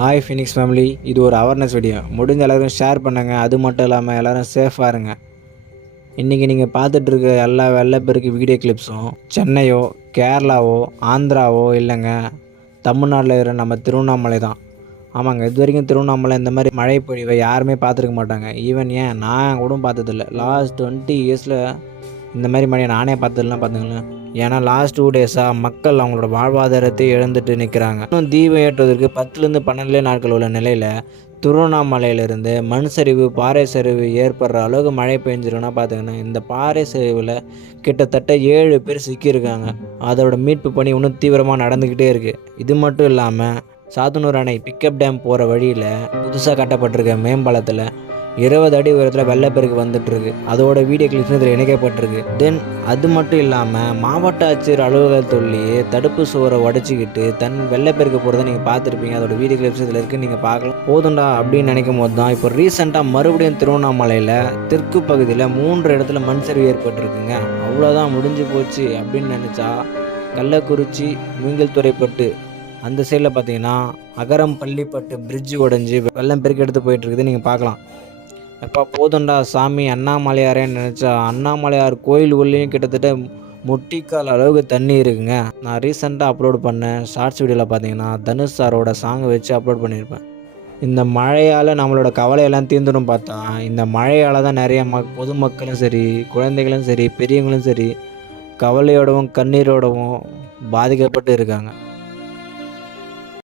Hi Phoenix family, இது ஒரு awareness video. முடிஞ்ச எல்லாருக்கும் ஷேர் பண்ணுங்கள். அது மட்டும் இல்லாமல் எல்லோரும் சேஃபாக இருங்க. இன்றைக்கி நீங்கள் பார்த்துட்ருக்க எல்லா வெள்ளப்பெருக்கு வீடியோ கிளிப்ஸும் சென்னையோ, கேரளாவோ, ஆந்திராவோ இல்லைங்க, தமிழ்நாட்டில் இருக்கிற நம்ம திருவண்ணாமலை தான். ஆமாங்க, இது வரைக்கும் திருவண்ணாமலை இந்த மாதிரி மழை பொழிவை யாருமே பார்த்துருக்க மாட்டாங்க. ஈவன் நான் கூட பார்த்ததில்ல. லாஸ்ட் 20 இயர்ஸில் இந்த மாதிரி மழையை நானே பார்த்ததுலாம் பார்த்துங்களேன். ஏன்னா லாஸ்ட் 2 டேஸாக மக்கள் அவங்களோட வாழ்வாதாரத்தை இழந்துட்டு நிற்கிறாங்க. இன்னும் தீபம் ஏற்றுவதற்கு 10லேருந்து 12 நாட்கள் உள்ள நிலையில் திருவண்ணாமலையிலிருந்து மண் சரிவு, பாறை சரிவு ஏற்படுற அளவுக்கு மழை பெஞ்சிருக்குன்னா பார்த்துங்கன்னா, இந்த பாறை சரிவில் கிட்டத்தட்ட 7 பேர் சிக்கியிருக்காங்க. அதோட மீட்பு பணி இன்னும் தீவிரமாக நடந்துக்கிட்டே இருக்குது. இது மட்டும் இல்லாமல் சாத்தனூர் அணை பிக்கப் டேம் போகிற வழியில் புதுசாக கட்டப்பட்டிருக்க மேம்பாலத்தில் 20 அடி உயரத்தில் வெள்ளப்பெருக்கு வந்துட்டுருக்கு. அதோட வீடியோ கிளிப்ஸ் இதில் இணைக்கப்பட்டிருக்கு. தென் அது மட்டும் இல்லாமல் மாவட்ட ஆட்சியர் அலுவலகத்துள்ளேயே தடுப்பு சுவரை உடச்சிக்கிட்டு தன் வெள்ளப்பெருக்கு போகிறத நீங்கள் பார்த்துருப்பீங்க. அதோட வீடியோ கிளிப்ஸ் இதில் இருக்குது, நீங்கள் பார்க்கலாம். போதுண்டா அப்படின்னு நினைக்கும் போது தான் இப்போ ரீசெண்டாக மறுபடியும் திருவண்ணாமலையில் தெற்கு பகுதியில் 3 இடத்துல மண் சரிவு ஏற்பட்டிருக்குங்க. அவ்வளோதான், முடிஞ்சு போச்சு அப்படின்னு நினச்சா கள்ளக்குறிச்சி, மூங்கில்துறைப்பட்டு அந்த சைடில் பார்த்தீங்கன்னா அகரம் பள்ளிப்பட்டு பிரிட்ஜு உடஞ்சி வெள்ளம் பெருக்கு எடுத்து போயிட்டுருக்குது, நீங்கள் பார்க்கலாம். எப்போ போதுண்டா சாமி அண்ணாமலையாரேன்னு நினச்சா அண்ணாமலையார் கோயில் உள்ளேயும் கிட்டத்தட்ட முட்டிக்கால் அளவுக்கு தண்ணி இருக்குங்க. நான் ரீசெண்டாக அப்லோட் பண்ணேன் ஷார்ட்ஸ் வீடியோவில் பார்த்தீங்கன்னா தனுஷ் சாரோட சாங்கை வச்சு அப்லோட் பண்ணியிருப்பேன். இந்த மழையால் நம்மளோட கவலையெல்லாம் தீர்ந்துடும் பார்த்தா இந்த மழையால் தான் நிறைய பொதுமக்களும் சரி, குழந்தைகளும் சரி, பெரியவங்களும் சரி கவலையோடவும் கண்ணீரோடவும் பாதிக்கப்பட்டு இருக்காங்க.